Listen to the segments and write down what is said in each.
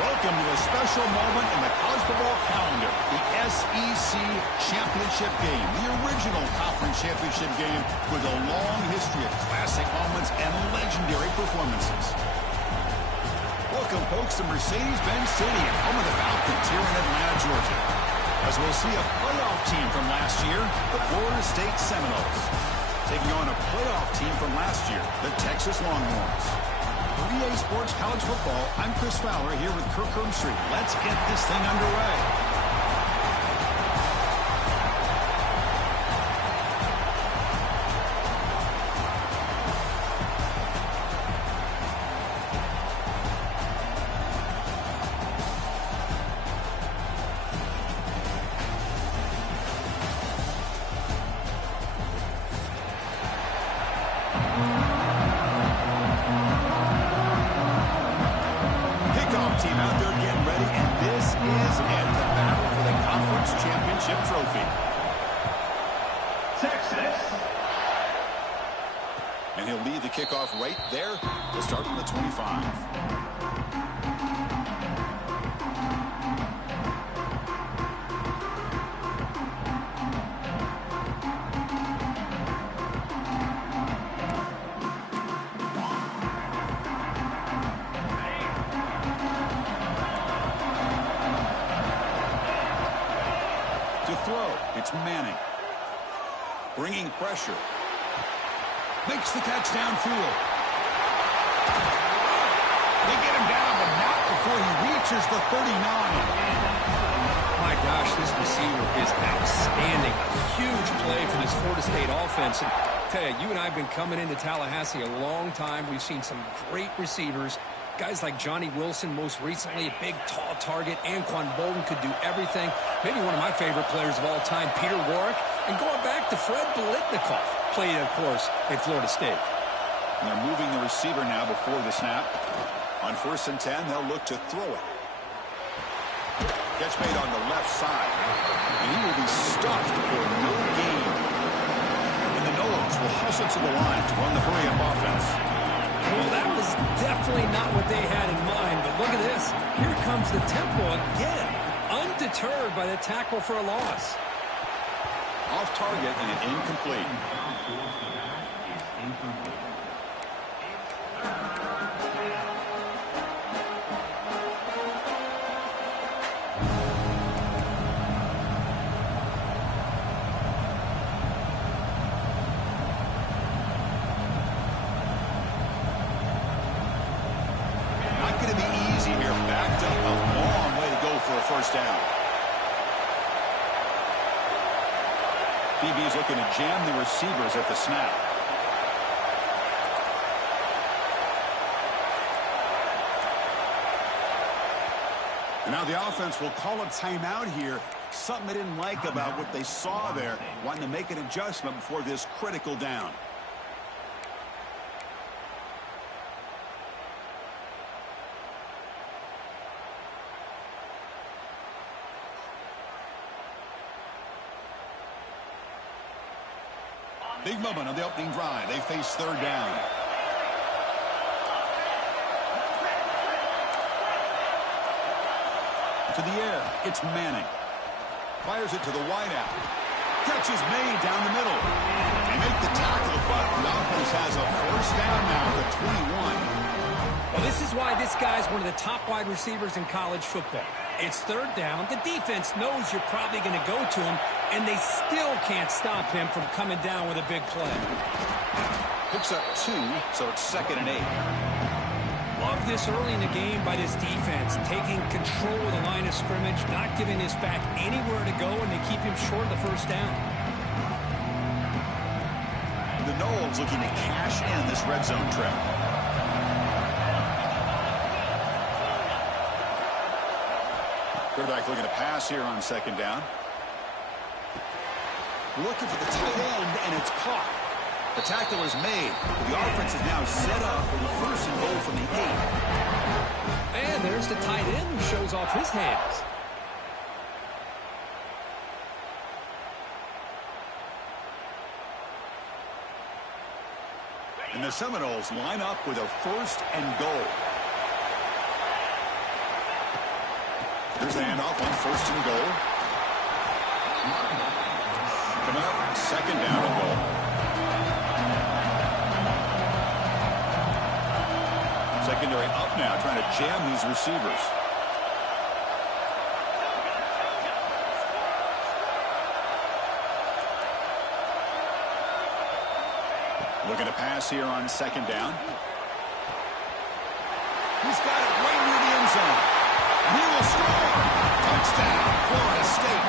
Welcome to a special moment in the college football calendar, the SEC Championship game, the original conference championship game with a long history of classic moments and legendary performances. Welcome, folks, to Mercedes-Benz Stadium, home of the Falcons here in Atlanta, Georgia, as we'll see a playoff team from last year, the Florida State Seminoles, taking on a playoff team from last year, the Texas Longhorns. For EA Sports College Football, I'm Chris Fowler here with Kirk Herbstreit. Let's get this thing underway. Team out there getting ready, and this is it, the battle for the conference championship trophy. Texas. And he'll lead the kickoff right there to start from the 25. It's Manning. Bringing pressure. Makes the catch downfield. They get him down, but not before he reaches the 39. My gosh, this receiver is outstanding. A huge play for this Florida State offense. And I tell you, you and I have been coming into Tallahassee a long time. We've seen some great receivers. Guys like Johnny Wilson, most recently, a big, tall target. Anquan Bolden could do everything. Maybe one of my favorite players of all time, Peter Warrick. And going back to Fred Biletnikoff, played, of course, at Florida State. And they're moving the receiver now before the snap. On 1st and 10, they'll look to throw it. Catch made on the left side. And he will be stuffed for no gain. And the Noles will hustle to the line to run the hurry-up offense. Well, that was definitely not what they had in mind, but look at this. Here comes the tempo again, undeterred by the tackle for a loss. Off target and an incomplete. Going to be easy here. Backed up a long way to go for a first down. BB's looking to jam the receivers at the snap. And now the offense will call a timeout here. Something they didn't like about what they saw there. Wanting to make an adjustment before this critical down. Big moment on the opening drive. They face 3rd down. To the air, it's Manning. Fires it to the wideout. Catch is made down the middle. They make the tackle, but the offense has a first down now at 21. Well, this is why this guy's one of the top wide receivers in college football. It's 3rd down. The defense knows you're probably going to go to him, and they still can't stop him from coming down with a big play. Picks up 2, so it's 2nd and 8. Love this early in the game by this defense, taking control of the line of scrimmage, not giving this back anywhere to go, and they keep him short of the first down. The Noles looking to cash in this red zone trip. Quarterback looking to pass here on 2nd down. Looking for the tight end, and it's caught. The tackle is made. The offense is now set up for the 1st and goal from the 8. And there's the tight end who shows off his hands. And the Seminoles line up with a 1st and goal. Here's the handoff on 1st and goal. Coming up, 2nd down and goal. Secondary up now, trying to jam these receivers. Looking to pass here on 2nd down. He's got it right near the end zone. And he will score. Touchdown, Florida State.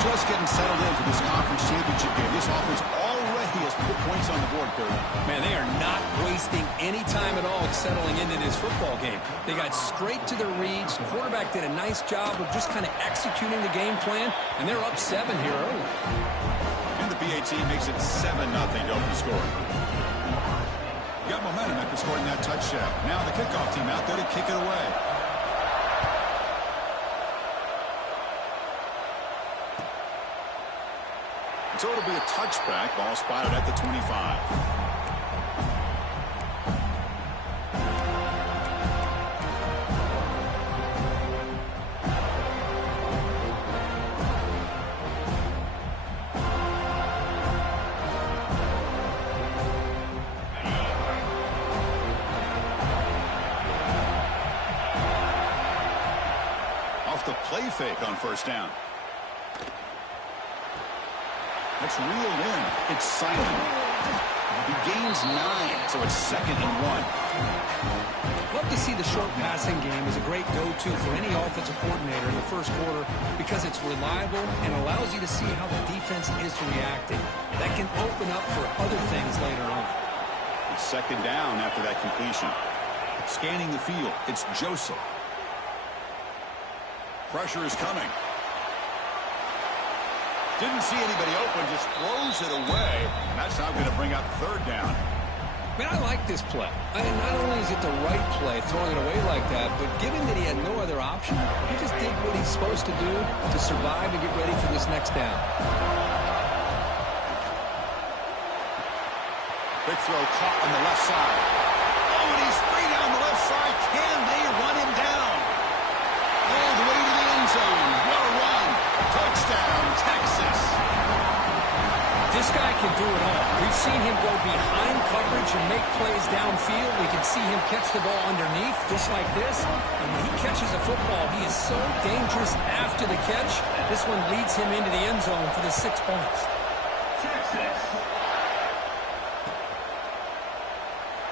Just getting settled in for this conference championship game. This offense already has put points on the board, Curry. Man, they are not wasting any time at all settling into this football game. They got straight to their reads. Quarterback did a nice job of just kind of executing the game plan, and they're up 7 here early. And the PAT makes it 7-0 to open the score. Got momentum after scoring that touchdown. Now the kickoff team out there to kick it away. So it'll be a touchback. Ball spotted at the 25. Off the play fake on 1st down. That's reeled in. It's Simon. He gains 9, so it's 2nd and 1. Love to see the short passing game as a great go-to for any offensive coordinator in the 1st quarter because it's reliable and allows you to see how the defense is reacting. That can open up for other things later on. It's 2nd down after that completion. Scanning the field, it's Joseph. Pressure is coming. Didn't see anybody open, just throws it away. And that's now going to bring up 3rd down. Man, I like this play. Not only is it the right play, throwing it away like that, but given that he had no other option, he just did what he's supposed to do to survive and get ready for this next down. Big throw caught on the left side. Oh, and he's free down the left side. Can they run him down? All the way to the end zone. What a run. Touchdown, Texas. This guy can do it all. We've seen him go behind coverage and make plays downfield. We can see him catch the ball underneath, just like this. And when he catches a football, he is so dangerous after the catch. This one leads him into the end zone for the 6 points.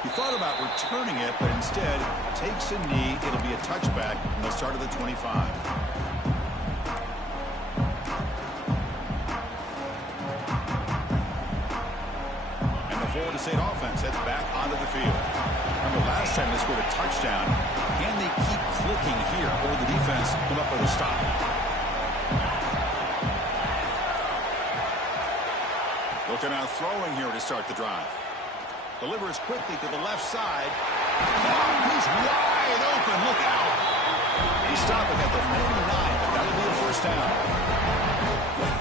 He thought about returning it, but instead takes a knee. It'll be a touchback from the start of the 25. Florida State offense heads back onto the field. Remember, last time they scored a touchdown. Can they keep clicking here, or the defense come up with a stop? Looking out throwing here to start the drive. Delivers quickly to the left side. Oh, he's wide open. Look out. He's stopping at the 49, but that'll be a 1st down.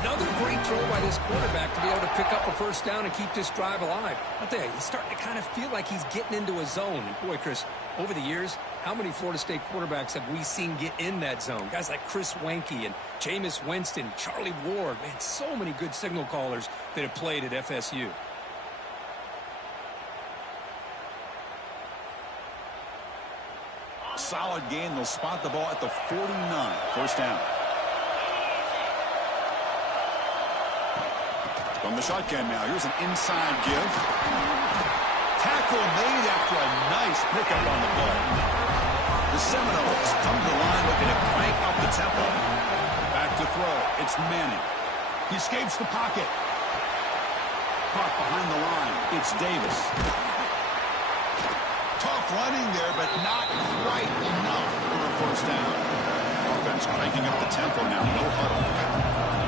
Another great throw by this quarterback to be able to pick up a 1st down and keep this drive alive. I'll tell you, he's starting to kind of feel like he's getting into a zone. And boy, Chris, over the years, how many Florida State quarterbacks have we seen get in that zone? Guys like Chris Wenke and Jameis Winston, Charlie Ward. Man, so many good signal callers that have played at FSU. Solid game. They'll spot the ball at the 49. 1st down. From the shotgun now. Here's an inside give. Tackle made after a nice pickup on the ball. The Seminoles come to the line looking to crank up the tempo. Back to throw. It's Manning. He escapes the pocket. Caught behind the line. It's Davis. Tough running there, but not quite enough for a 1st down. Offense cranking up the tempo now. No huddle.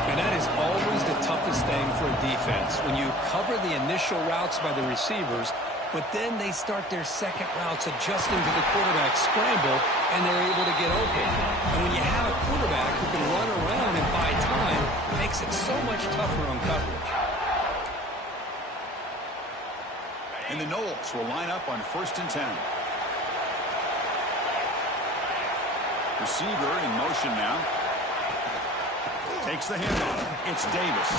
And that is always the toughest thing for a defense, when you cover the initial routes by the receivers, but then they start their second routes adjusting to the quarterback scramble, and they're able to get open. And when you have a quarterback who can run around and buy time, it makes it so much tougher on coverage. And the Noles will line up on 1st and 10. Receiver in motion now. Takes the handoff. It's Davis.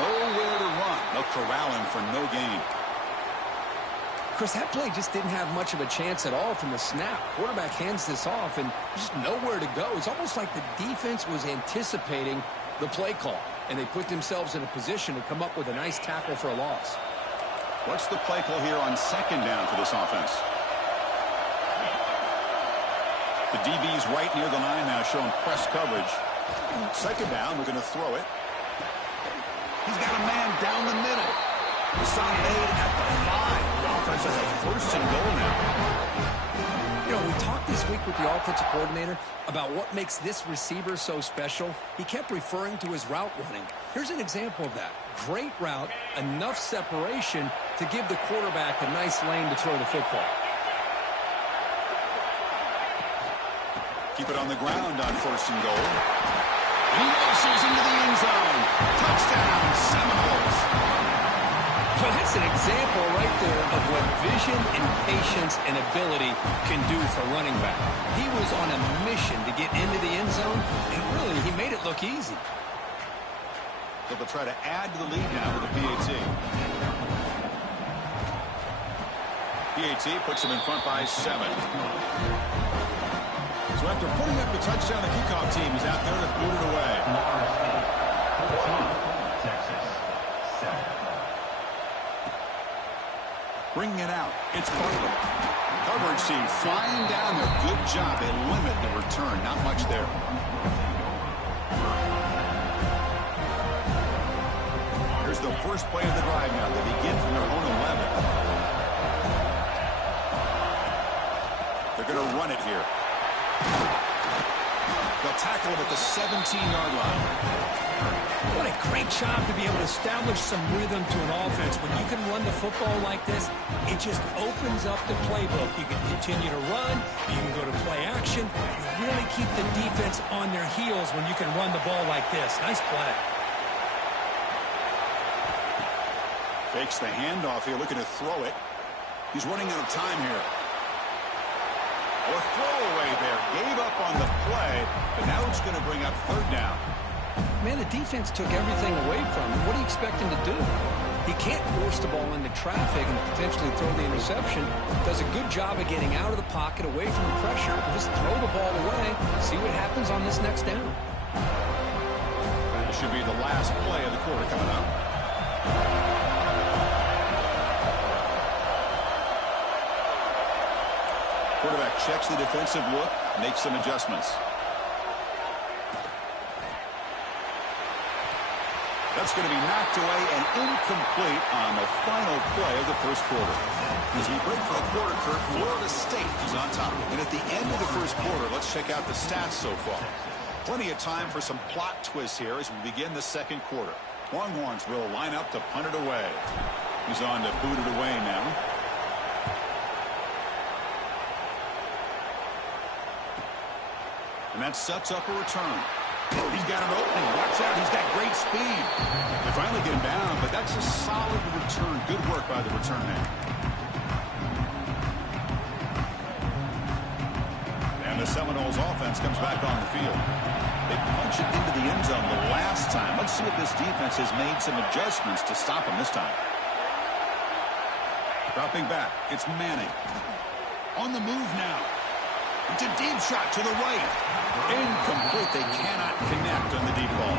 Nowhere to run. They'll corral him for no gain. Chris, that play just didn't have much of a chance at all from the snap. Quarterback hands this off and just nowhere to go. It's almost like the defense was anticipating the play call, and they put themselves in a position to come up with a nice tackle for a loss. What's the play call here on second down for this offense? The DB's right near the line now, showing press coverage. Second down, we're going to throw it. He's got a man down the middle. The stop made at the 5. The offense has a first and goal now. You know, we talked this week with the offensive coordinator about what makes this receiver so special. He kept referring to his route running. Here's an example of that. Great route, enough separation to give the quarterback a nice lane to throw the football. Keep it on the ground on first and goal. He rushes into the end zone. Touchdown, Seminoles. Well, that's an example right there of what vision and patience and ability can do for running back. He was on a mission to get into the end zone, and really, he made it look easy. So they'll try to add to the lead now with the PAT. PAT puts them in front by 7. So after putting up the touchdown, the kickoff team is out there to boot it away. Texas, 7. Bringing it out, it's Butler. Coverage team flying down there. Good job. They limit the return. Not much there. Here's the first play of the drive now. They begin from their own 11. They're going to run it here. They'll tackle him at the 17-yard line. What a great job to be able to establish some rhythm to an offense. When you can run the football like this, it just opens up the playbook. You can continue to run. You can go to play action. You really keep the defense on their heels when you can run the ball like this. Nice play. Fakes the handoff here, looking to throw it. He's running out of time here. A throwaway there. Gave up on the play, but now it's going to bring up third down. Man, the defense took everything away from him. What do you expect him to do? He can't force the ball into traffic and potentially throw the interception. Does a good job of getting out of the pocket, away from the pressure. Just throw the ball away. See what happens on this next down. This should be the last play of the quarter coming up. Quarterback checks the defensive look, makes some adjustments. That's going to be knocked away and incomplete on the final play of the first quarter. As we break for the quarter, Kirk, Florida State is on top. And at the end of the first quarter, let's check out the stats so far. Plenty of time for some plot twists here as we begin the second quarter. Longhorns will line up to punt it away. He's on to boot it away now. And that sets up a return. He's got an opening. Watch out. He's got great speed. They finally get him down, but that's a solid return. Good work by the return man. And the Seminoles offense comes back on the field. They punch it into the end zone the last time. Let's see if this defense has made some adjustments to stop him this time. Dropping back. It's Manning. On the move now. It's a deep shot to the right. Incomplete. They cannot connect on the deep ball.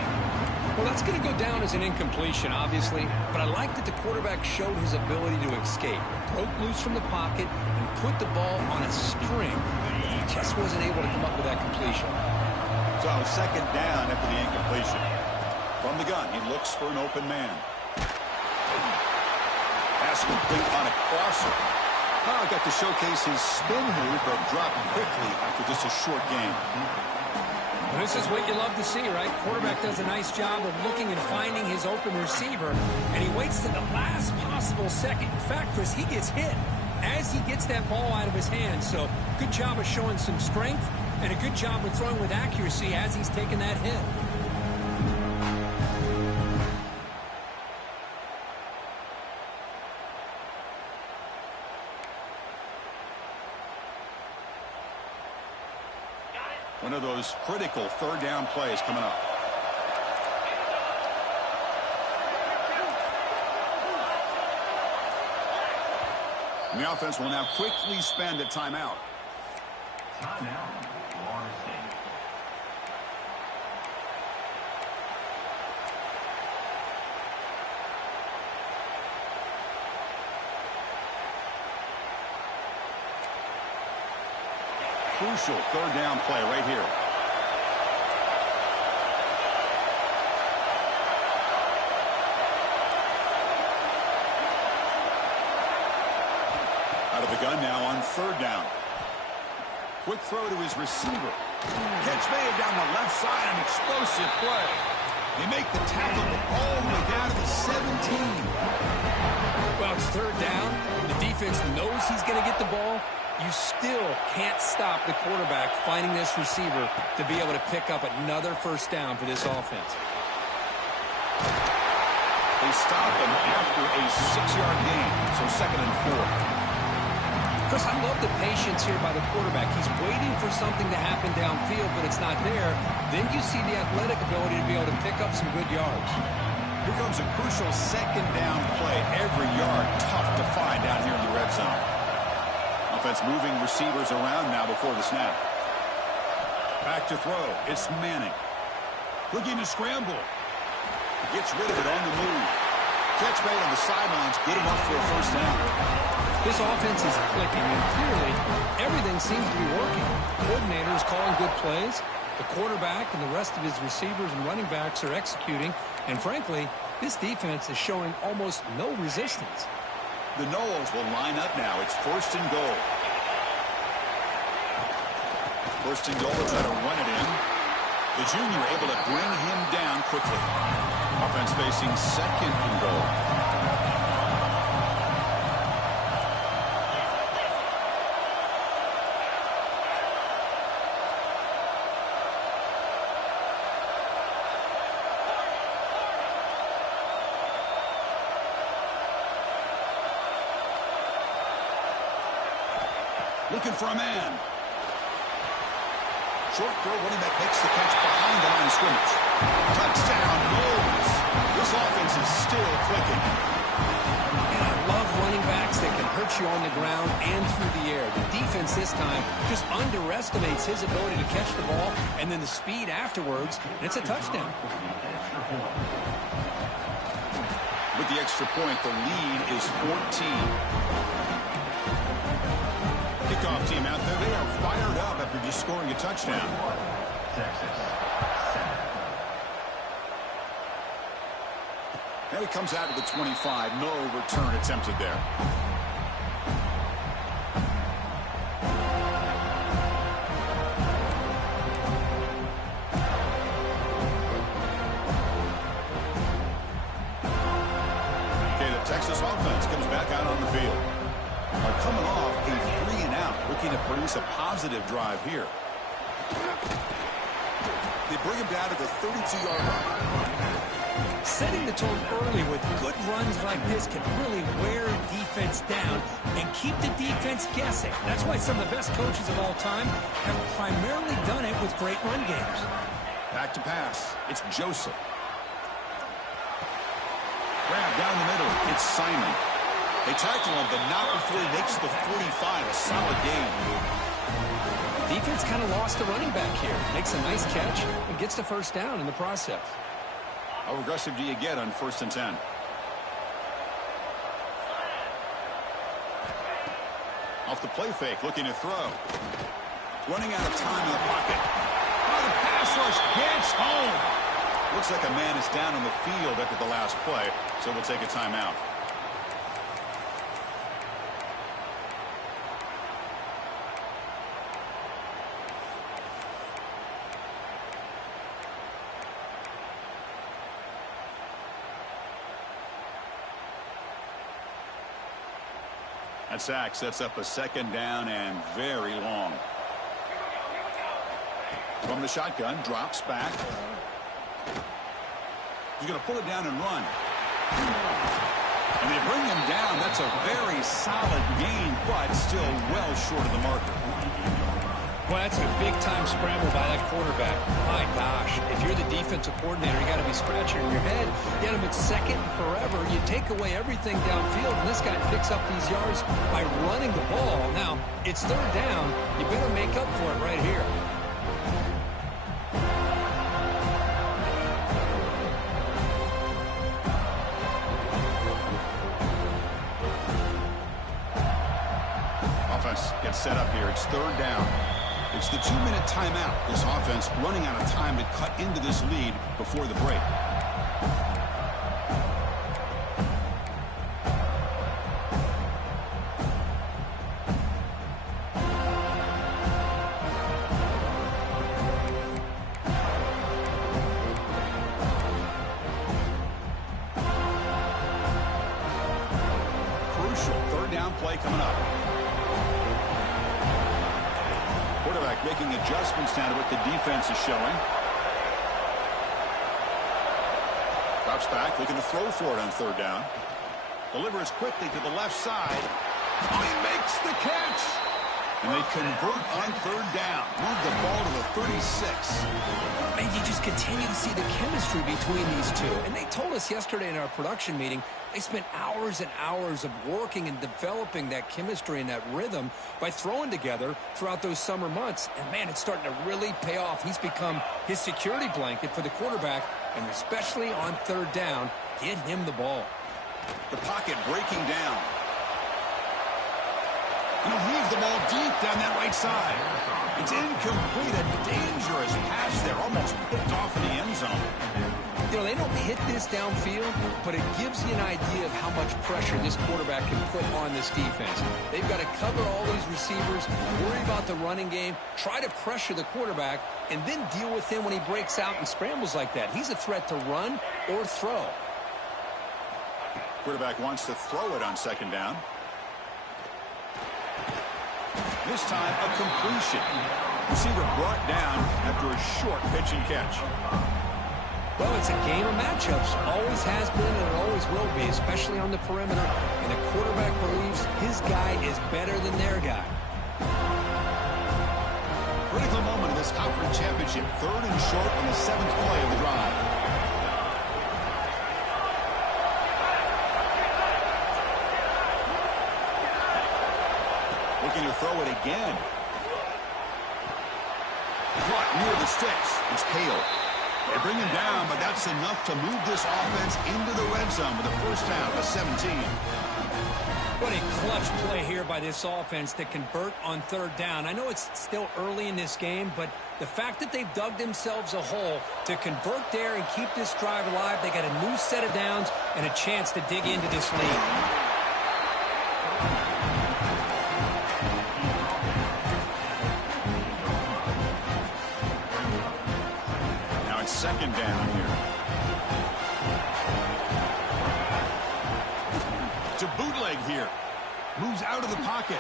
Well, that's going to go down as an incompletion, obviously, but I like that the quarterback showed his ability to escape. Broke loose from the pocket and put the ball on a string. He just wasn't able to come up with that completion. So second down after the incompletion. From the gun, he looks for an open man. Pass complete on a crosser. Oh, got to showcase his spin move, but dropped quickly after just a short game. This is what you love to see, right? Quarterback does a nice job of looking and finding his open receiver, and he waits to the last possible second. In fact, Chris, he gets hit as he gets that ball out of his hands. So good job of showing some strength and a good job of throwing with accuracy as he's taking that hit. One of those critical third down plays coming up. And the offense will now quickly spend a timeout. Timeout, Florida State. Crucial third down play right here. Out of the gun now on third down. Quick throw to his receiver. Catch made down the left side, an explosive play. They make the tackle all the way down to the 17. Well, it's third down. The defense knows he's going to get the ball. You still can't stop the quarterback finding this receiver to be able to pick up another first down for this offense. They stop him after a 6-yard gain, so 2nd and 4. Chris, I love the patience here by the quarterback. He's waiting for something to happen downfield, but it's not there. Then you see the athletic ability to be able to pick up some good yards. Here comes a crucial second down play. Every yard tough to find down here in the red zone. Offense moving receivers around now before the snap. Back to throw. It's Manning. Looking to scramble. Gets rid of it on the move. Catch made on the sidelines. Good enough for a first down. This offense is clicking, and clearly everything seems to be working. The coordinator is calling good plays. The quarterback and the rest of his receivers and running backs are executing. And frankly, this defense is showing almost no resistance. The Noles will line up now. It's 1st and goal. 1st and goal, try to run it in. The junior able to bring him down quickly. Offense facing 2nd and goal. Looking for a man. Short throw, running back makes the catch behind the line of scrimmage. Touchdown, Noles. This offense is still clicking. And I love running backs that can hurt you on the ground and through the air. The defense this time just underestimates his ability to catch the ball and then the speed afterwards, and it's a touchdown. With the extra point, the lead is 14. Kickoff team out there. They are fired up after just scoring a touchdown. Texas, 7. And it comes out to the 25. No return attempted there. Okay, the Texas offense comes back out on the field. Are coming off a 3-and-out, looking to produce a positive drive here. They bring him down to the 32-yard line. Setting the tone early with good runs like this can really wear a defense down and keep the defense guessing. That's why some of the best coaches of all time have primarily done it with great run games. Back to pass. It's Joseph. Grab down the middle. It's Simon. They tackle him, but not before he makes the 45. A solid gain. Defense kind of lost the running back here. Makes a nice catch and gets the first down in the process. How aggressive do you get on 1st and 10? Off the play fake, looking to throw. Running out of time in the pocket. Oh, the pass rush gets home. Looks like a man is down on the field after the last play, so we'll take a timeout. That sack sets up a 2nd down and very long. From the shotgun, drops back. He's going to pull it down and run. And they bring him down. That's a very solid gain, but still well short of the marker. Well, that's a big-time scramble by that quarterback. My gosh, if you're the defensive coordinator, you got to be scratching your head. Get him at second and forever. You take away everything downfield, and this guy picks up these yards by running the ball. Now, it's third down. You better make up for it right here. Offense gets set up here. It's third down. It's the 2-minute timeout. This offense running out of time to cut into this lead before the break. Crucial third down play coming up. Quarterback making adjustments now to what the defense is showing. Drops back, looking to throw for it on third down. Delivers quickly to the left side. Oh, he makes the catch! And they convert on third down. Move the ball to the 36. And you just continue to see the chemistry between these two. And they told us yesterday in our production meeting, they spent hours and hours of working and developing that chemistry and that rhythm by throwing together throughout those summer months. And, man, it's starting to really pay off. He's become his security blanket for the quarterback, and especially on third down, get him the ball. The pocket breaking down. And he'll heave the ball deep down that right side. It's incomplete. A dangerous pass there, almost picked off in the end zone. You know, they don't hit this downfield, but it gives you an idea of how much pressure this quarterback can put on this defense. They've got to cover all these receivers, worry about the running game, try to pressure the quarterback, and then deal with him when he breaks out and scrambles like that. He's a threat to run or throw. Quarterback wants to throw it on second down. This time, a completion. Receiver brought down after a short pitch and catch. Well, it's a game of matchups. Always has been and it always will be, especially on the perimeter. And the quarterback believes his guy is better than their guy. Critical moment of this conference championship. Third and short on the 7th play of the drive. Looking to throw it again. Caught near the sticks. It's Hale. They bring him down, but that's enough to move this offense into the red zone with a first down of 17. What a clutch play here by this offense to convert on third down. I know it's still early in this game, but the fact that they've dug themselves a hole to convert there and keep this drive alive, they got a new set of downs and a chance to dig into this lead. Second down here. To bootleg here. Moves out of the pocket.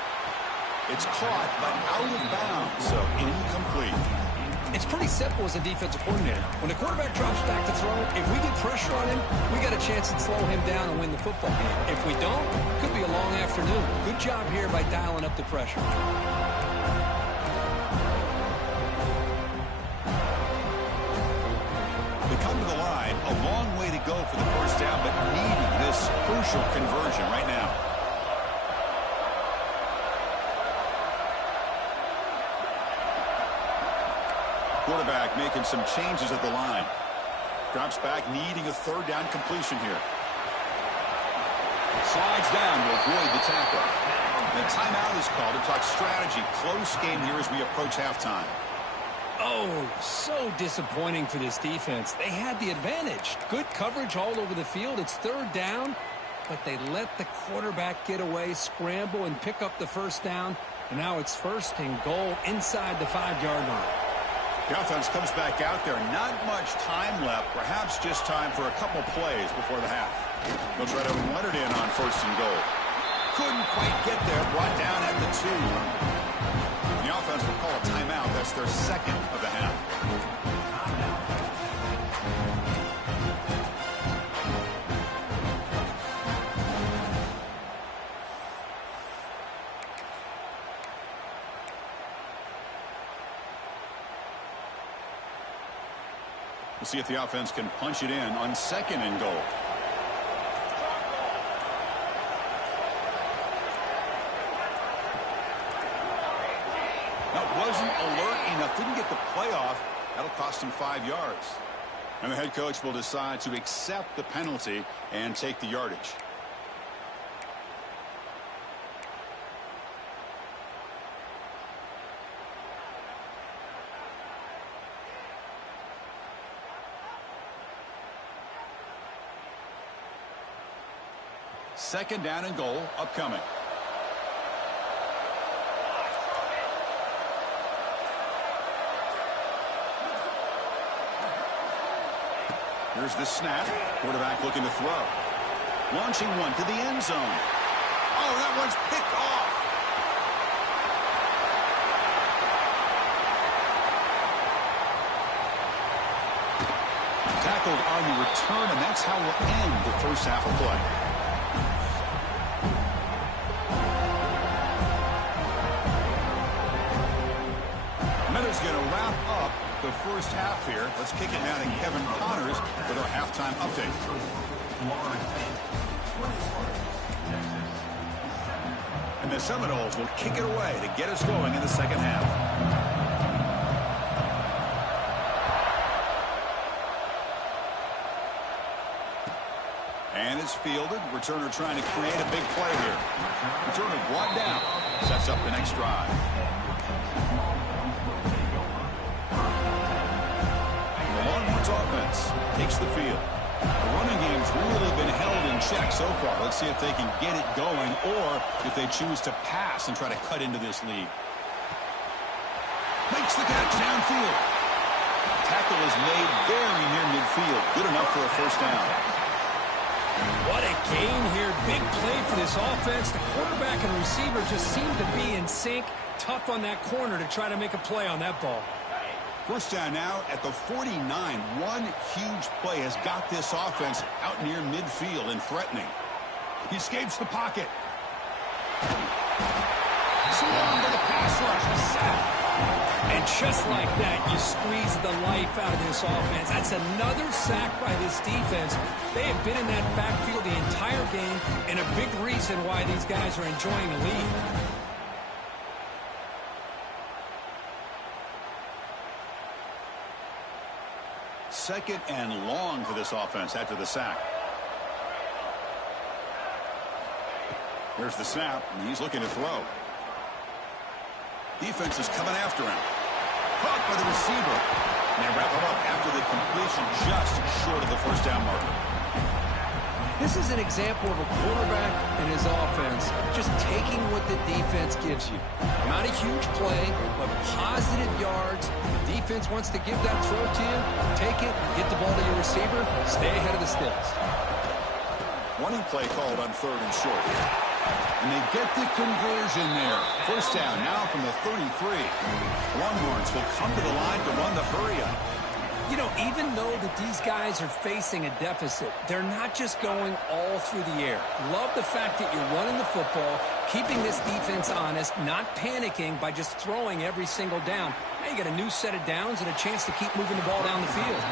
It's caught, but out of bounds, so incomplete. It's pretty simple as a defensive coordinator. When the quarterback drops back to throw, if we get pressure on him, we got a chance to slow him down and win the football game. If we don't, it could be a long afternoon. Good job here by dialing up the pressure. Come to the line, a long way to go for the first down, but needing this crucial conversion right now. Quarterback making some changes at the line. Drops back, needing a third down completion here. Slides down to avoid the tackle. The timeout is called to talk strategy. Close game here as we approach halftime. Oh, so disappointing for this defense. They had the advantage. Good coverage all over the field. It's third down, but they let the quarterback get away, scramble, and pick up the first down. And now it's first and goal inside the 5-yard line. The offense comes back out there. Not much time left. Perhaps just time for a couple plays before the half. They'll try to run it in on first and goal. Couldn't quite get there. Brought down at the 2. The offense will call a timeout. That's their second of the half. We'll see if the offense can punch it in on 2nd and goal. That wasn't alert enough. Didn't get the play off. That'll cost him 5 yards. And the head coach will decide to accept the penalty and take the yardage. Second down and goal upcoming. Here's the snap. Quarterback looking to throw. Launching one to the end zone. Oh, that one's picked off. Tackled on the return, and that's how we'll end the first half of play. Miller's going to wrap up the first half here. Let's kick it now to Kevin Connors with our halftime update. And the Seminoles will kick it away to get us going in the second half. And it's fielded. Returner trying to create a big play here. Returner brought down. Sets up the next drive. Offense takes the field. The running game's really been held in check so far. Let's see if they can get it going or if they choose to pass and try to cut into this lead. Makes the catch downfield. Tackle is made very near midfield. Good enough for a first down. What a gain here. Big play for this offense. The quarterback and receiver just seem to be in sync. Tough on that corner to try to make a play on that ball. First down now at the 49. One huge play has got this offense out near midfield and threatening. He escapes the pocket. Swung to the pass rush. Sack. And just like that, you squeeze the life out of this offense. That's another sack by this defense. They have been in that backfield the entire game, and a big reason why these guys are enjoying the lead. Second and long for this offense after the sack. Here's the snap, and he's looking to throw. Defense is coming after him. Caught by the receiver. And they wrap it up after the completion just short of the first down marker. This is an example of a quarterback and his offense just taking what the defense gives you. Not a huge play, but positive yards. The defense wants to give that throw to you. Take it, get the ball to your receiver, stay ahead of the sticks. Running play called on 3rd and short. And they get the conversion there. First down now from the 33. Longhorns will come to the line to run the hurry up. You know, even though that these guys are facing a deficit, they're not just going all through the air. Love the fact that you're running the football, keeping this defense honest, not panicking by just throwing every single down. Now you got a new set of downs and a chance to keep moving the ball down the field.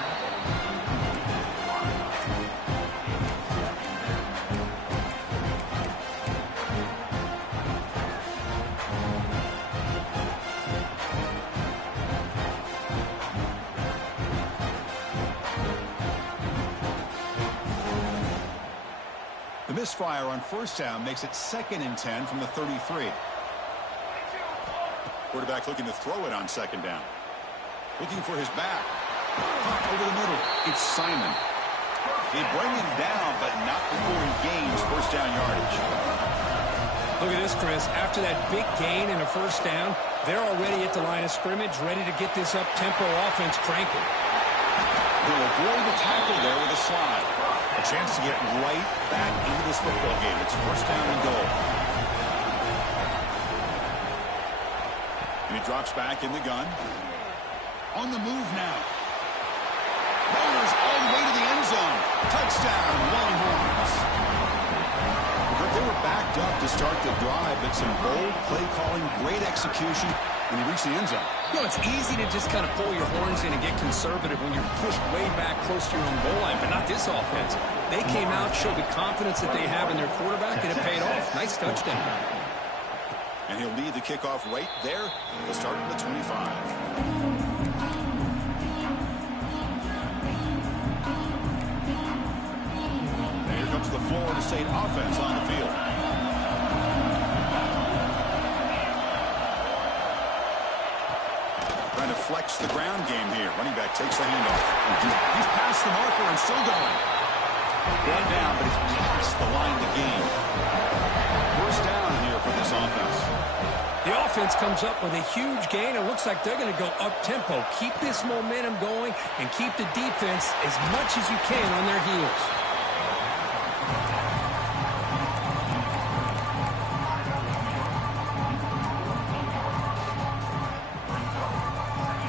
Misfire on first down makes it 2nd and 10 from the 33. Quarterback looking to throw it on 2nd down. Looking for his back. Over the middle. It's Simon. They bring him down, but not before he gains first down yardage. Look at this, Chris. After that big gain and a first down, they're already at the line of scrimmage, ready to get this up-tempo offense cranking. They'll avoid the tackle there with a slide. A chance to get right back into this football game. It's first down and goal. And he drops back in the gun. On the move now. Bowlers all the way to the end zone. Touchdown, Longhorns. They were backed up to start the drive, but some bold play calling, great execution, when he reached the end zone. You know, it's easy to just kind of pull your horns in and get conservative when you're pushed way back close to your own goal line, but not this offense. They came out, showed the confidence that they have in their quarterback, and it paid off. Nice touchdown. And he'll lead the kickoff right there. They'll start at the 25. And here comes the Florida State offense on the field. Trying to flex the ground game here. Running back takes the handoff. He's past the marker and still going. One down, but he's past the line of the game. First down here for this offense. The offense comes up with a huge gain. It looks like they're going to go up-tempo. Keep this momentum going and keep the defense as much as you can on their heels.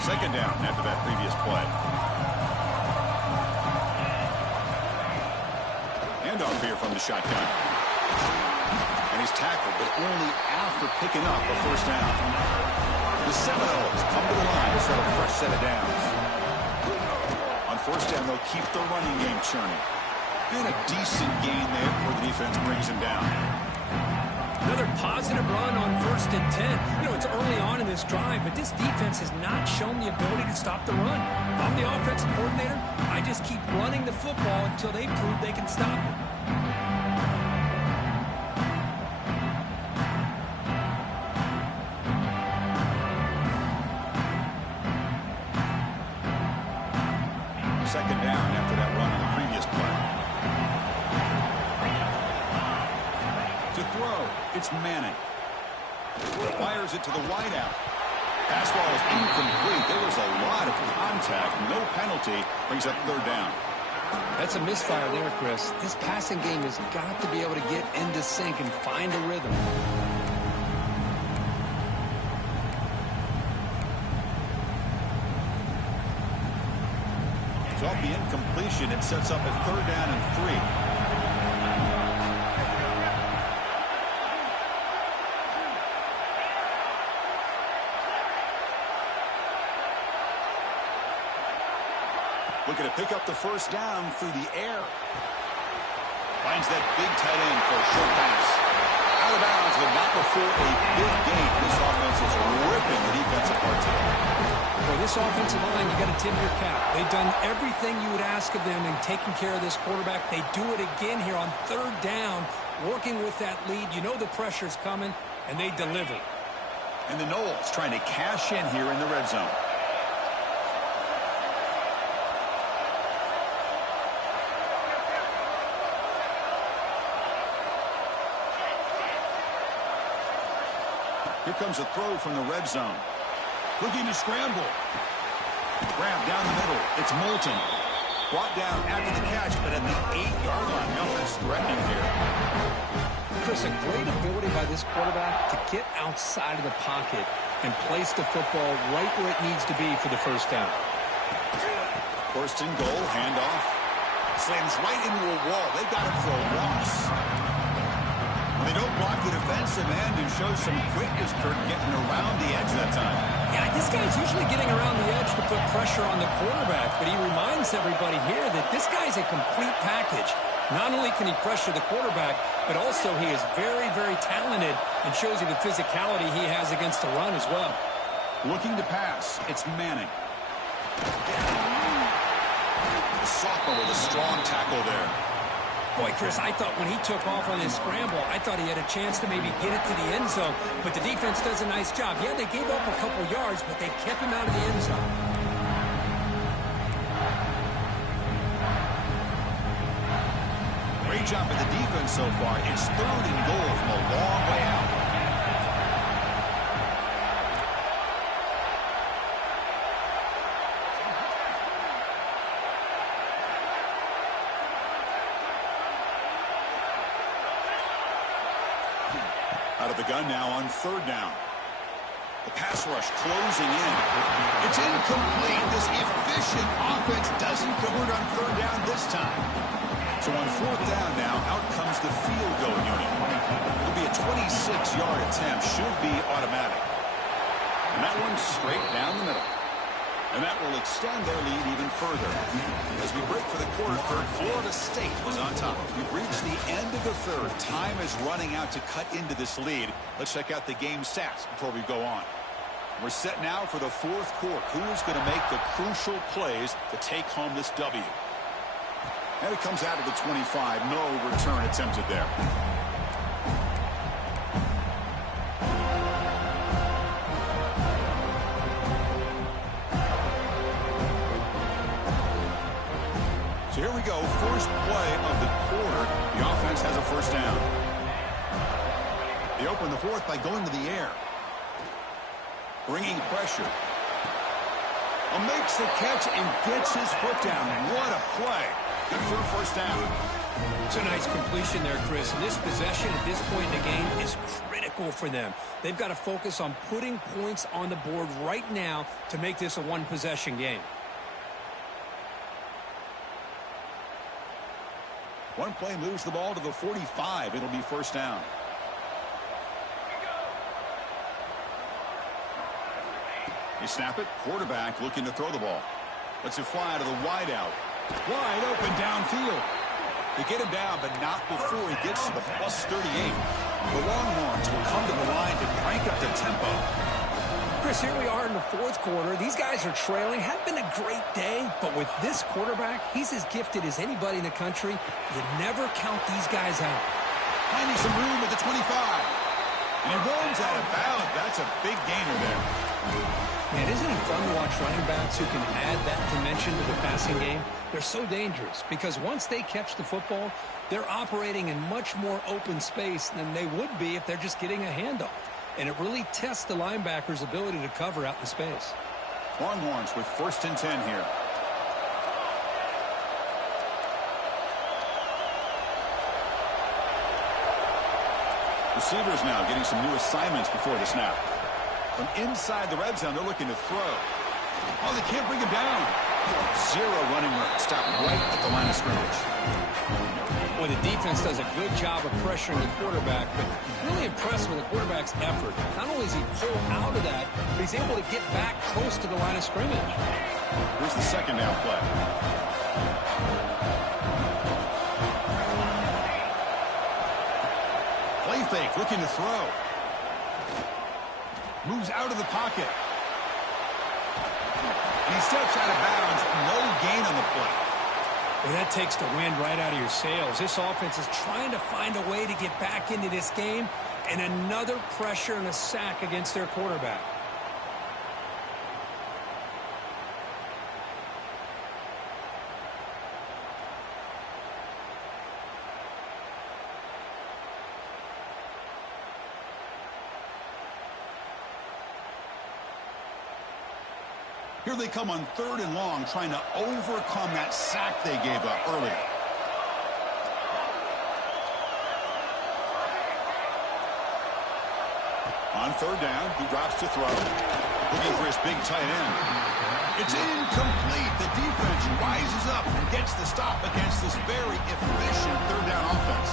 Second down after that previous play. Handoff here from the shotgun. And he's tackled, but only after picking up a first down. The Seminoles come to the line to set a fresh set of downs. On first down, they'll keep the running game churning. And a decent gain there before the defense brings him down. Another positive run on 1st and 10. You know, it's early on in this drive, but this defense has not shown the ability to stop the run. If I'm the offensive coordinator, I just keep running the football until they prove they can stop it. Second down after that run on the previous play. To throw, it's Manning. Fires it to the wideout. Pass ball is incomplete. There was a lot of contact. No penalty. Brings up third down. That's a misfire there, Chris. This passing game has got to be able to get into sync and find a rhythm. So off the incompletion, it sets up a third down and 3. Looking to pick up the first down through the air. Finds that big tight end for a short pass. Out of bounds, but not before a big gain. This offense is ripping the defense apart today. For this offensive line, you got to tip your cap. They've done everything you would ask of them in taking care of this quarterback. They do it again here on third down, working with that lead. You know the pressure's coming, and they deliver. And the Noles trying to cash in here in the red zone. Here comes a throw from the red zone. Looking to scramble. Grab down the middle. It's Moulton. Brought down after the catch, but at the 8-yard line. Nothing's threatening here. Chris, a great ability by this quarterback to get outside of the pocket and place the football right where it needs to be for the first down. First and goal, handoff. Slams right into a wall. They got it for a loss. They don't block the defensive end and show some quickness, Kurt, getting around the edge that time. Yeah, this guy's usually getting around the edge to put pressure on the quarterback, but he reminds everybody here that this guy's a complete package. Not only can he pressure the quarterback, but also he is very, very talented and shows you the physicality he has against the run as well. Looking to pass, it's Manning. The sophomore with a strong tackle there. Boy, Chris, I thought when he took off on his scramble, I thought he had a chance to maybe get it to the end zone. But the defense does a nice job. Yeah, they gave up a couple yards, but they kept him out of the end zone. Great job by the defense so far. It's third and goal from a long way out. Out of the gun now on third down. The pass rush closing in. It's incomplete. This efficient offense doesn't convert on third down this time. So on fourth down now, out comes the field goal unit. It'll be a 26-yard attempt. Should be automatic. And that one's straight down the middle. And that will extend their lead even further. As we break for the quarter third, Florida State was on top. We've reached the end of the third. Time is running out to cut into this lead. Let's check out the game stats before we go on. We're set now for the fourth quarter. Who is going to make the crucial plays to take home this W? And it comes out of the 25. No return attempted there. So here we go. First play of the quarter. The offense has a first down. They open the fourth by going to the air. Bringing pressure. Makes the catch and gets his foot down. What a play. Good for a first down. It's a nice completion there, Chris. And this possession at this point in the game is critical for them. They've got to focus on putting points on the board right now to make this a one-possession game. One play moves the ball to the 45. It'll be first down. They snap it. Quarterback looking to throw the ball. Lets it fly to the wideout. Wide open downfield. They get him down, but not before he gets to the plus 38. The Longhorns will come to the line to crank up the tempo. Chris, here we are in the fourth quarter. These guys are trailing. Hadn't been a great day, but with this quarterback, he's as gifted as anybody in the country. You never count these guys out. Finding some room at the 25. And he runs out of bounds. That's a big gainer there. Man, isn't it fun to watch running backs who can add that dimension to the passing game? They're so dangerous because once they catch the football, they're operating in much more open space than they would be if they're just getting a handoff. And it really tests the linebacker's ability to cover out in space. Longhorns with first and 10 here. Receivers now getting some new assignments before the snap. From inside the red zone, they're looking to throw. Oh, they can't bring him down. Zero running room. Stop right at the line of scrimmage. Well, the defense does a good job of pressuring the quarterback, but really impressed with the quarterback's effort. Not only does he pull out of that, but he's able to get back close to the line of scrimmage. Here's the second down play. Play fake, looking to throw. Moves out of the pocket. And he steps out of bounds. No gain on the play. Well, that takes the wind right out of your sails. This offense is trying to find a way to get back into this game, and another pressure and a sack against their quarterback. Here they come on third and long, trying to overcome that sack they gave up earlier. On third down, he drops to throw. Looking for his big tight end. It's incomplete. The defense rises up and gets the stop against this very efficient third down offense.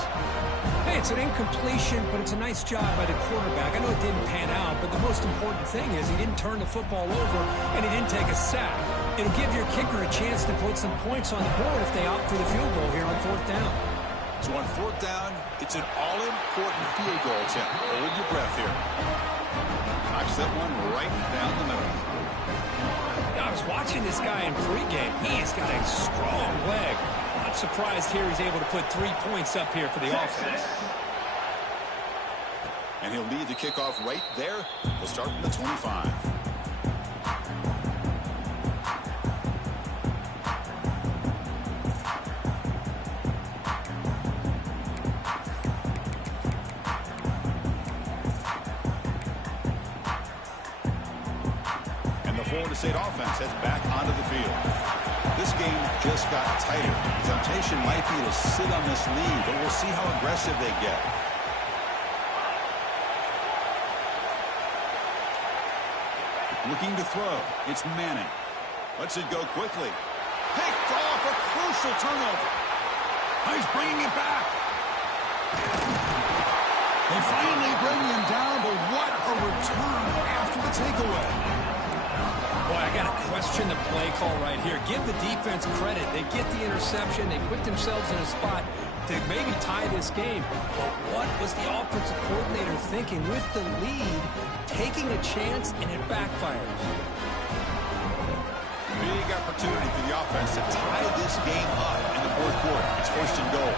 Hey, it's an incompletion, but it's a nice job by the quarterback. I know it didn't pan out, but the most important thing is he didn't turn the football over and he didn't take a sack. It'll give your kicker a chance to put some points on the board if they opt for the field goal here on fourth down. So on fourth down, it's an all-important field goal attempt. Hold your breath here. Knocks that one right down the middle. I was watching this guy in pregame. He's got a strong leg. Not surprised here he's able to put 3 points up here for the offense. And he'll lead the kickoff right there. We'll start from the 25. And the Florida State offense heads back onto the field. This game just got tighter. The temptation might be to sit on this lead, but we'll see how aggressive they get. Looking to throw. It's Manning. Lets it go quickly. Picked off, a crucial turnover. He's bringing it back. They finally bring him down, but what a return after for the takeaway. Boy, I got to question the play call right here. Give the defense credit. They get the interception. They put themselves in a spot to maybe tie this game. But what was the offensive coordinator thinking with the lead, taking a chance, and it backfires? Big opportunity for the offense to tie this game up in the fourth quarter. It's first and goal.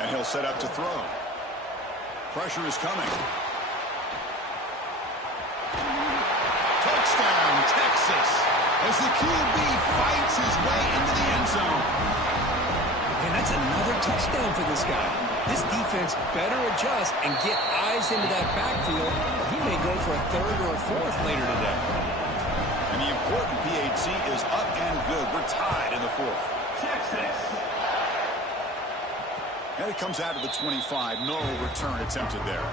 And he'll set up to throw. Pressure is coming. Touchdown, Texas, as the QB fights his way into the end zone. And that's another touchdown for this guy. This defense better adjust and get eyes into that backfield. He may go for a third or a fourth later today. And the important PAT is up and good. We're tied in the fourth. Texas. And it comes out of the 25. No return attempted there.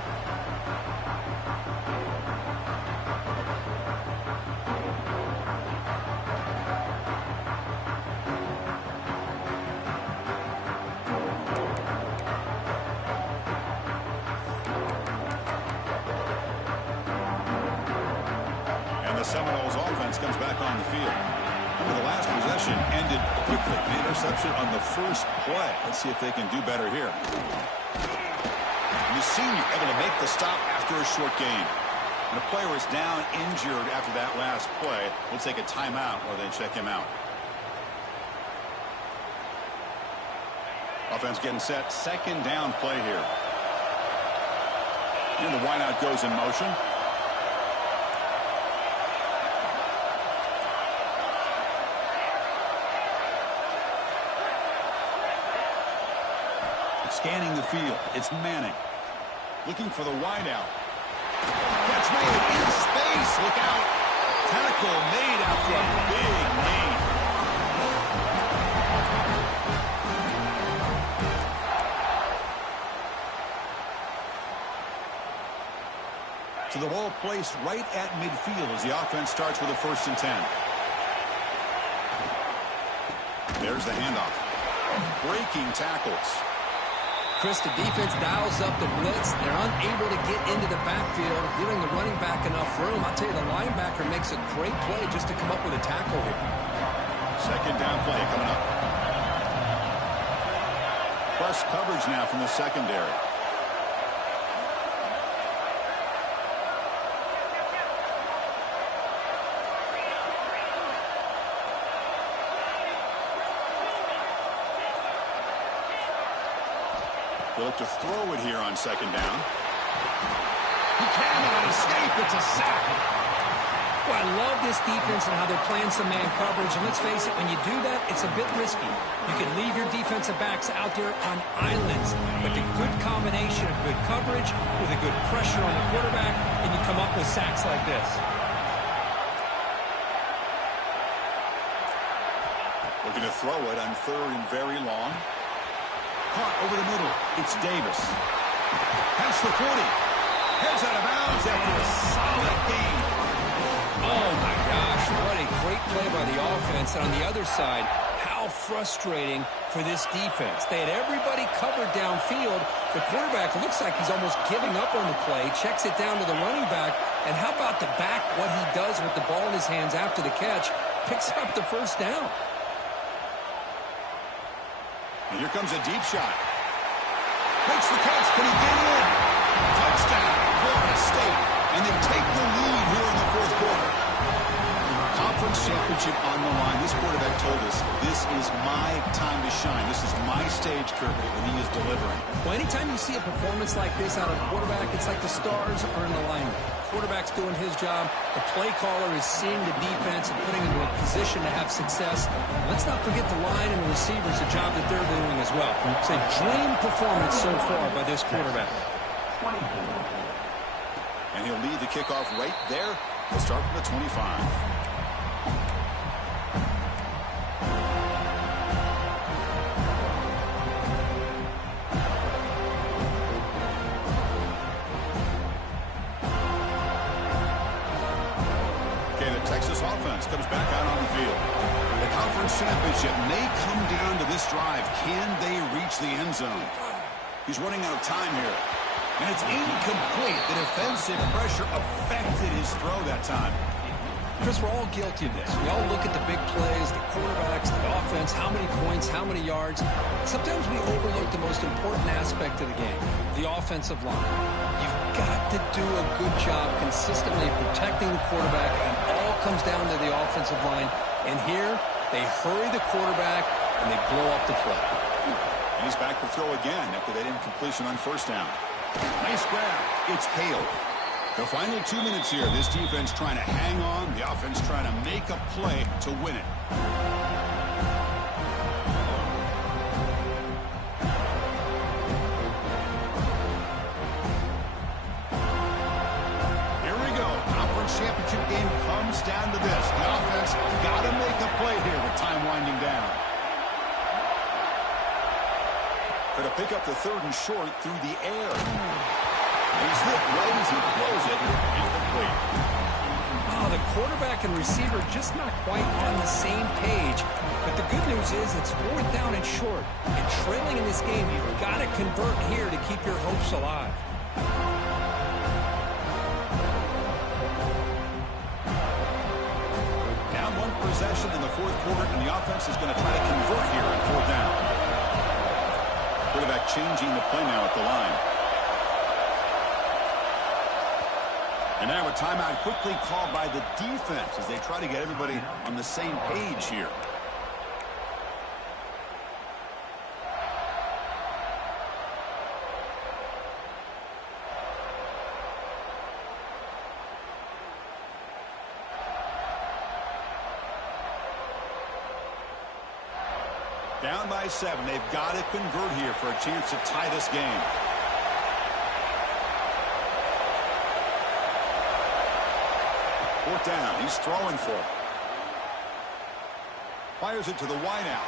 And the Seminoles offense comes back on the field. Remember, the last possession ended quickly. An interception on the first play. Let's see if they can do better here. And the senior able to make the stop after a short gain. And the player is down injured after that last play. We'll take a timeout while they check him out. Offense getting set. Second down play here. And the wideout goes in motion. Scanning the field. It's Manning. Looking for the wideout. Catch made in space. Look out. Tackle made after a big gain. So the ball placed right at midfield as the offense starts with a 1st and 10. There's the handoff. Breaking tackles. Chris, the defense dials up the blitz. They're unable to get into the backfield, giving the running back enough room. I'll tell you, the linebacker makes a great play just to come up with a tackle here. Second down play coming up. Plus coverage now from the secondary. They'll look to throw it here on second down. He cannot escape. It's a sack. Well, I love this defense and how they're playing some man coverage. And let's face it, when you do that, it's a bit risky. You can leave your defensive backs out there on islands. But the good combination of good coverage with a good pressure on the quarterback, and you come up with sacks like this. Looking to throw it on third and very long. Caught over the middle. It's Davis. Past the 40. Heads out of bounds after a solid gain. Oh, my gosh. What a great play by the offense. And on the other side, how frustrating for this defense. They had everybody covered downfield. The quarterback looks like he's almost giving up on the play. Checks it down to the running back. And how about the back, what he does with the ball in his hands after the catch? Picks up the first down. And here comes a deep shot. Makes the catch. Can he get in? Touchdown, Florida State. And they take the lead here in the fourth quarter. Conference championship on the line. This quarterback told us, this is my time to shine. This is my stage, Kirby, and he is delivering. Well, anytime you see a performance like this out of a quarterback, it's like the stars are in alignment. Quarterback's doing his job. The play caller is seeing the defense and putting them in a position to have success. Let's not forget the line and the receivers, the job that they're doing as well. It's a dream performance so far by this quarterback. And he'll lead the kickoff right there. He'll start from the 25. Texas offense comes back out on the field. The conference championship may come down to this drive. Can they reach the end zone? He's running out of time here. And it's incomplete. The defensive pressure affected his throw that time. Chris, we're all guilty of this. We all look at the big plays, the quarterbacks, the offense, how many points, how many yards. Sometimes we overlook the most important aspect of the game, the offensive line. You've got to do a good job consistently protecting the quarterback, and it all comes down to the offensive line. And here, they hurry the quarterback, and they blow up the play. He's back to throw again after that incompletion on first down. Nice grab. It's Hale. The final 2 minutes here. This defense trying to hang on. The offense trying to make a play to win it. Here we go. Conference championship game comes down to this. The offense got to make a play here with time winding down. Going to pick up the third and short through the air. He's hit right as he throws it. Incomplete. Oh, the quarterback and receiver just not quite on the same page. But the good news is it's 4th down and short. And trailing in this game, you've got to convert here to keep your hopes alive. Down one possession in the fourth quarter, and the offense is going to try to convert here on 4th down. Quarterback changing the play now at the line. And now a timeout quickly called by the defense as they try to get everybody on the same page here. Down by 7. They've got to convert here for a chance to tie this game. Fourth down. He's throwing for it. Fires it to the wideout.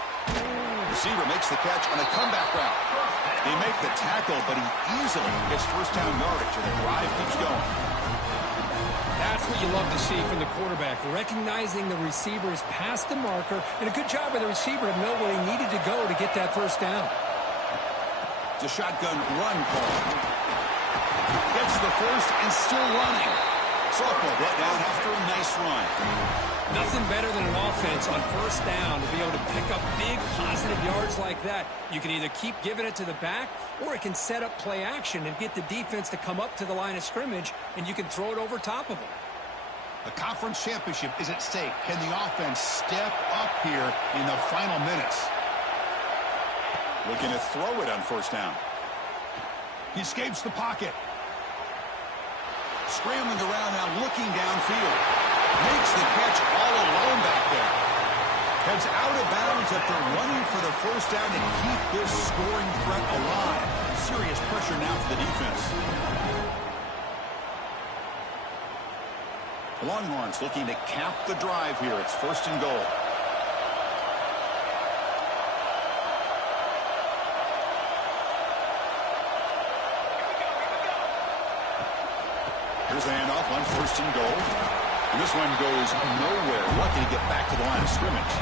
Receiver makes the catch on a comeback route. They make the tackle, but he easily gets first down yardage, and the drive keeps going. That's what you love to see from the quarterback, recognizing the receiver's past the marker, and a good job by the receiver to know where he needed to go to get that first down. It's a shotgun run call. Gets the first and still running. Softball brought down after a nice run. Nothing better than an offense on first down to be able to pick up big positive yards like that. You can either keep giving it to the back, or it can set up play action and get the defense to come up to the line of scrimmage, and you can throw it over top of them. A conference championship is at stake. Can the offense step up here in the final minutes? Looking to throw it on first down. He escapes the pocket. Scrambling around now, looking downfield. Makes the catch all alone back there. Heads out of bounds after running for the first down to keep this scoring threat alive. Serious pressure now for the defense. Longhorns looking to cap the drive here. It's 1st and goal. Here's the handoff on 1st and goal. And this one goes nowhere. Lucky to get back to the line of scrimmage.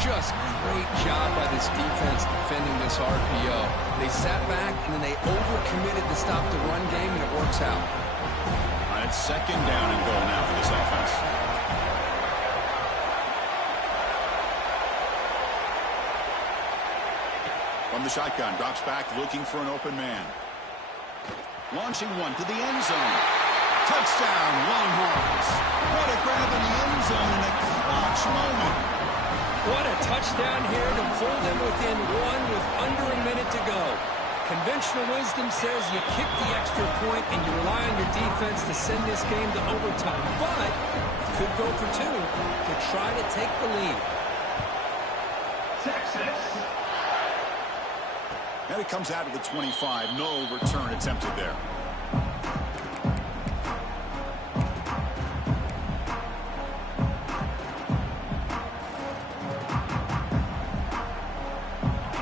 Just great job by this defense defending this RPO. They sat back, and then they overcommitted to stop the run game, and it works out. All right, it's 2nd down and goal now for this offense. From the shotgun, drops back, looking for an open man. Launching one to the end zone. Touchdown, Longhorns. What a grab in the end zone in a clutch moment. What a touchdown here to pull them within one with under a minute to go. Conventional wisdom says you kick the extra point and you rely on your defense to send this game to overtime. But you could go for 2 to try to take the lead. Texas. And it comes out of the 25. No return attempted there.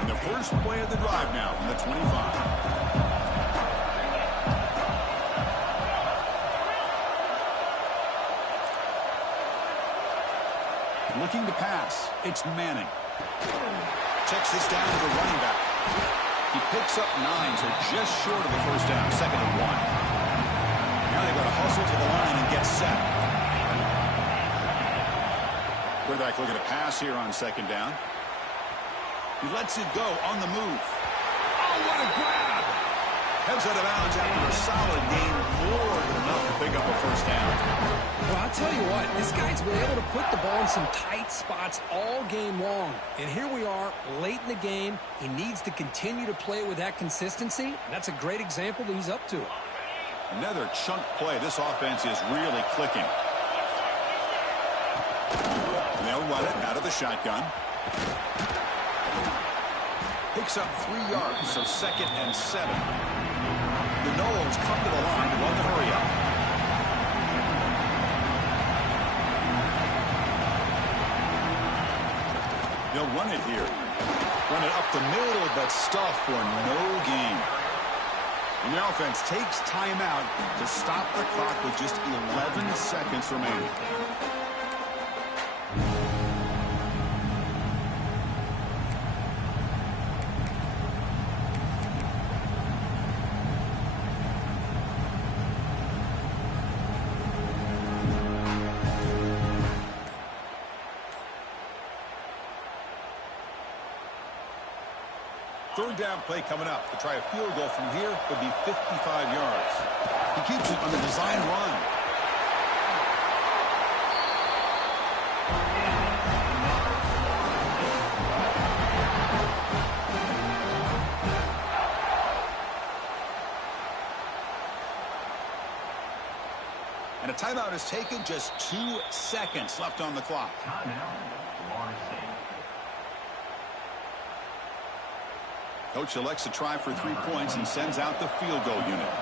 And the first play of the drive now from the 25. Looking to pass. It's Manning. Checks this down to the running back. He picks up 9, so just short of the first down, 2nd and 1. Now they've got to hustle to the line and get set. Quarterback looking to pass here on 2nd down. He lets it go on the move. Oh, what a grab! Heads out of bounds after a solid gain, more than enough to pick up a first down. Well, I'll tell you what, this guy's been able to put the ball in some tight spots all game long. And here we are, late in the game. He needs to continue to play with that consistency. And that's a great example that he's up to. Another chunk play. This offense is really clicking. And they'll run it out of the shotgun. Picks up 3 yards, so 2nd and 7. The Knowles come to the line to run the hurry up. They'll run it here. Run it up the middle, but stuff for no gain. And the offense takes timeout to stop the clock with just 11 seconds remaining. Third down play coming up. To try a field goal from here would be 55 yards. He keeps it on the design run. And a timeout is taken. Just 2 seconds left on the clock. Coach elects to try for 3 points and sends out the field goal unit.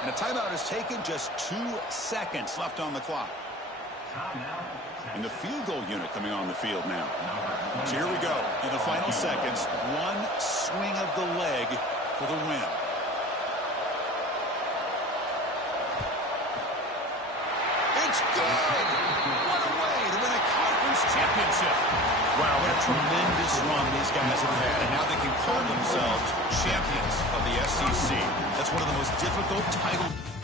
And a timeout is taken. Just 2 seconds left on the clock. And the field goal unit coming on the field now. So here we go. In the final seconds, one swing of the leg for the win. It's good! What a way to win a conference championship! Wow, what a tremendous run these guys have had, and now they can call themselves champions of the SEC. That's one of the most difficult titles.